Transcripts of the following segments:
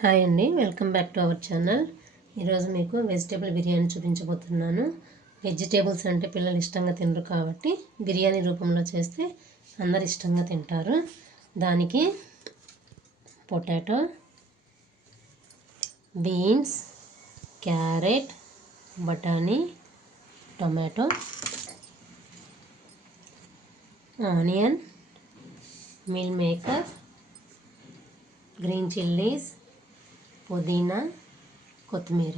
Hi అండి, welcome back to our channel. ఈరోజు మీకు వెజిటేబుల్ బిర్యానీ చూపించబోతున్నాను. వెజిటేబుల్స్ అంటే పిల్లలు ఇష్టంగా తినరు కాబట్టి బిర్యానీ రూపంలో చేస్తే అందరు ఇష్టంగా తింటారు. దానికి పొటాటో, బీన్స్, క్యారెట్, బఠానీ, tomato, onion, meal maker, green chillies, పుదీనా, కొత్తిమీర,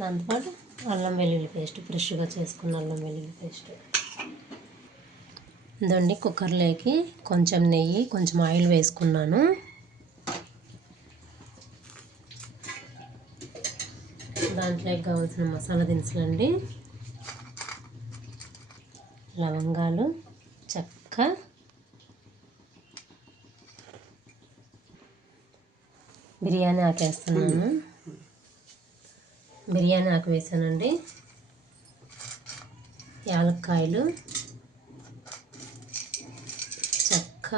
దాంతోపాటు అల్లం వెల్లుల్లి పేస్ట్, ఫ్రెష్గా చేసుకున్న అల్లం వెల్లుల్లి పేస్ట్. ఇదండి, కుక్కర్లోకి కొంచెం నెయ్యి, కొంచెం ఆయిల్ వేసుకున్నాను. దాంట్లోకి కావాల్సిన మసాలా దినుసులండి: లవంగాలు, చెక్క, బిర్యానీ ఆకు వేస్తున్నాను. బిర్యానీ ఆకు వేసానండి. యాలక్కాయలు, చెక్క,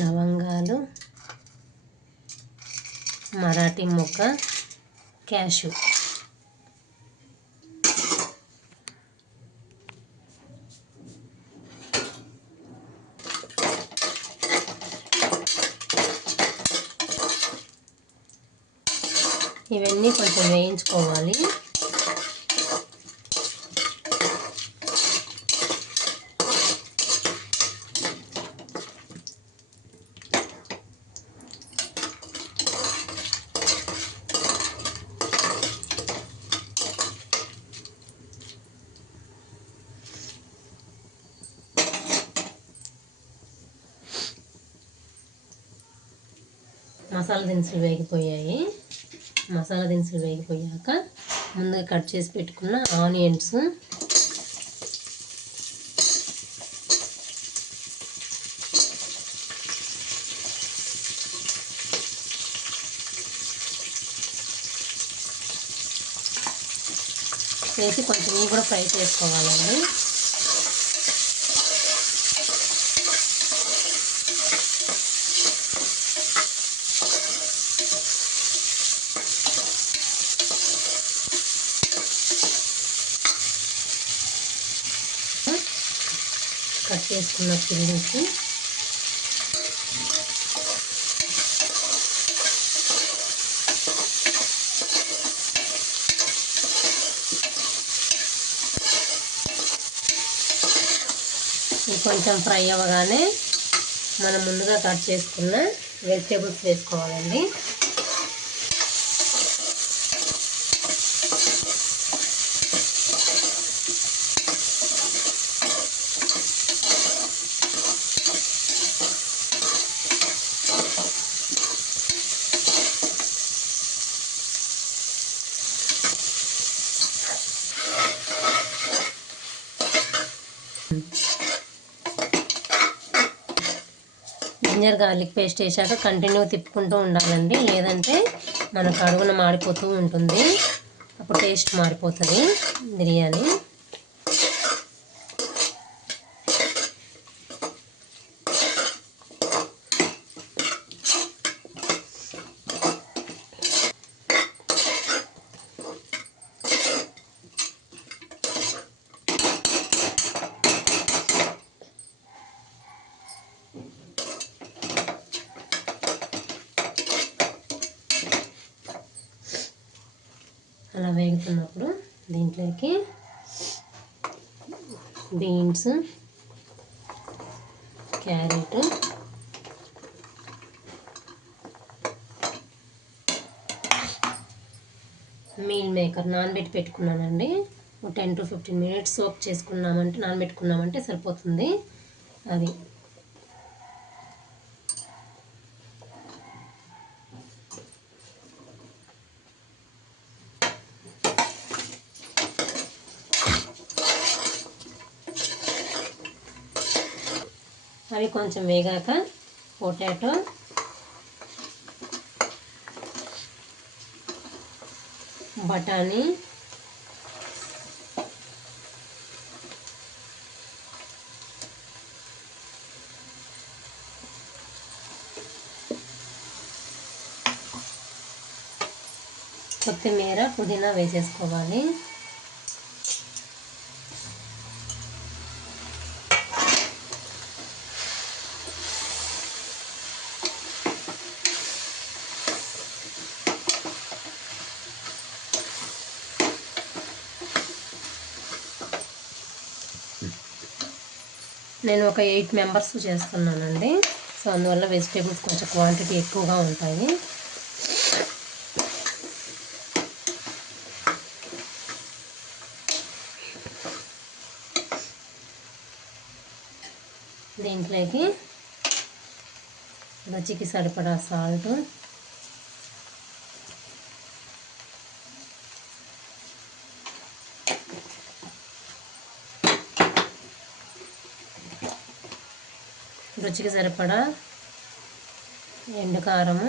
లవంగాలు, మరాఠీ మొగ్గ, క్యాషు. ఇవన్నీ కొంచెం వేయించుకోవాలి. మసాలా దినుసులు వేగిపోయాయి. మసాలా దినుసులు వేగిపోయాక ముందుగా కట్ చేసి పెట్టుకున్న ఆనియన్స్, వేసి కొంచెం ఇవి కూడా ఫ్రై చేసుకోవాలండి. కట్ చేసుకున్న చిల్లీస్, కొంచెం ఫ్రై అవ్వగానే మనం ముందుగా కట్ చేసుకున్న వెజిటేబుల్స్ వేసుకోవాలండి. జింజర్ గార్లిక్ పేస్ట్ వేసాక కంటిన్యూ తిప్పుకుంటూ ఉండాలండి, లేదంటే మనకు అడుగున మాడిపోతూ ఉంటుంది. అప్పుడు టేస్ట్ మారిపోతుంది బిర్యానీ. అలా వేగుతున్నప్పుడు దీంట్లోకి బీన్స్, క్యారెట్, మీల్ మేకర్ నానబెట్టి పెట్టుకున్నానండి. 10 to 15 minutes సోక్ చేసుకున్నామంటే, నానబెట్టుకున్నామంటే సరిపోతుంది. అది అవి కొంచెం వేగాక పొటాటో, బఠానీ, కొత్తిమీర, పుదీనా వేసేసుకోవాలి. నేను ఒక 8 మెంబర్స్ చేస్తున్నానండి. సో అందువల్ల వెజిటేబుల్స్ కొంచెం క్వాంటిటీ ఎక్కువగా ఉంటాయి. దీంట్లోకి రుచికి సరిపడా సాల్ట్, రుచికి సరిపడా ఎండు కారము,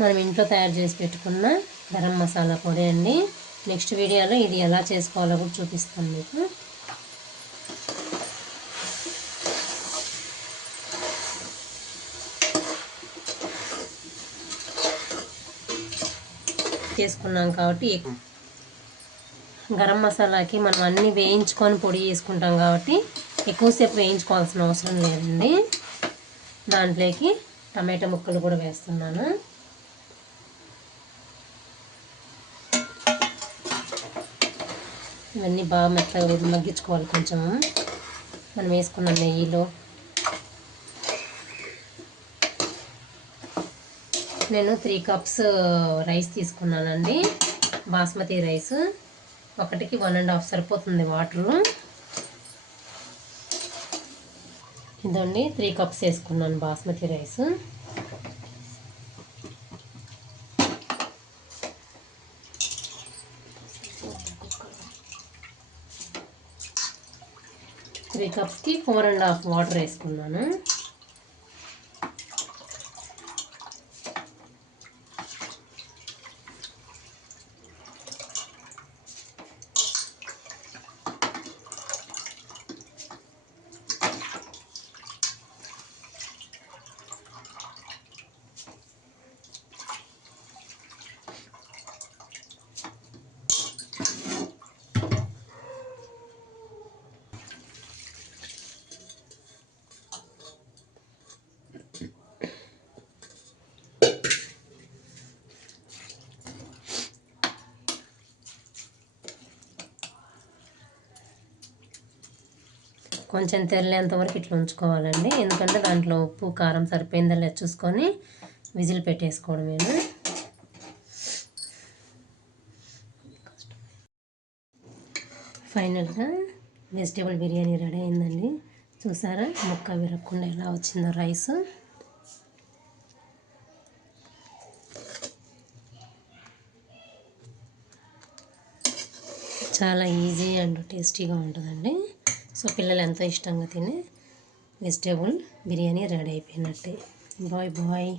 మనం ఇంట్లో తయారు చేసి పెట్టుకున్న గరం మసాలా పొడి అండి. నెక్స్ట్ వీడియోలో ఇది ఎలా చేసుకోవాలో కూడా చూపిస్తాను మీకు. చేసుకున్నాం కాబట్టి గరం మసాలాకి మనం అన్నీ వేయించుకొని పొడి చేసుకుంటాం కాబట్టి ఎక్కువసేపు వేయించుకోవాల్సిన అవసరం లేదండి. దాంట్లోకి టమాటా ముక్కలు కూడా వేస్తున్నాను. ఇవన్నీ బాగా మెత్తగా మగ్గించుకోవాలి. కొంచెం మనం వేసుకున్న నెయ్యిలో నేను 3 కప్స్ రైస్ తీసుకున్నానండి. బాస్మతి రైస్. ఒకటికి 1.5 సరిపోతుంది వాటరు. ఇదండి 3 కప్స్ వేసుకున్నాను బాస్మతి రైస్. త్రీ కప్స్కి 4.5 వాటర్ వేసుకున్నాను. కొంచెం తెల్లేంత వరకు ఇట్లా ఉంచుకోవాలండి. ఎందుకంటే దాంట్లో ఉప్పు కారం సరిపోయిందో లేదో చూసుకొని విజిల్ పెట్టేసుకోవడమేను. ఫైనల్గా వెజిటేబుల్ బిర్యానీ రెడీ అయిందండి. చూసారా ముక్క విరగకుండా ఎలా వచ్చిందో రైస్. చాలా ఈజీ అండ్ టేస్టీగా ఉంటుందండి. సో పిల్లలు ఎంతో ఇష్టంగా తినే వెజిటేబుల్ బిర్యానీ రెడీ అయిపోయినట్టే. Bye bye.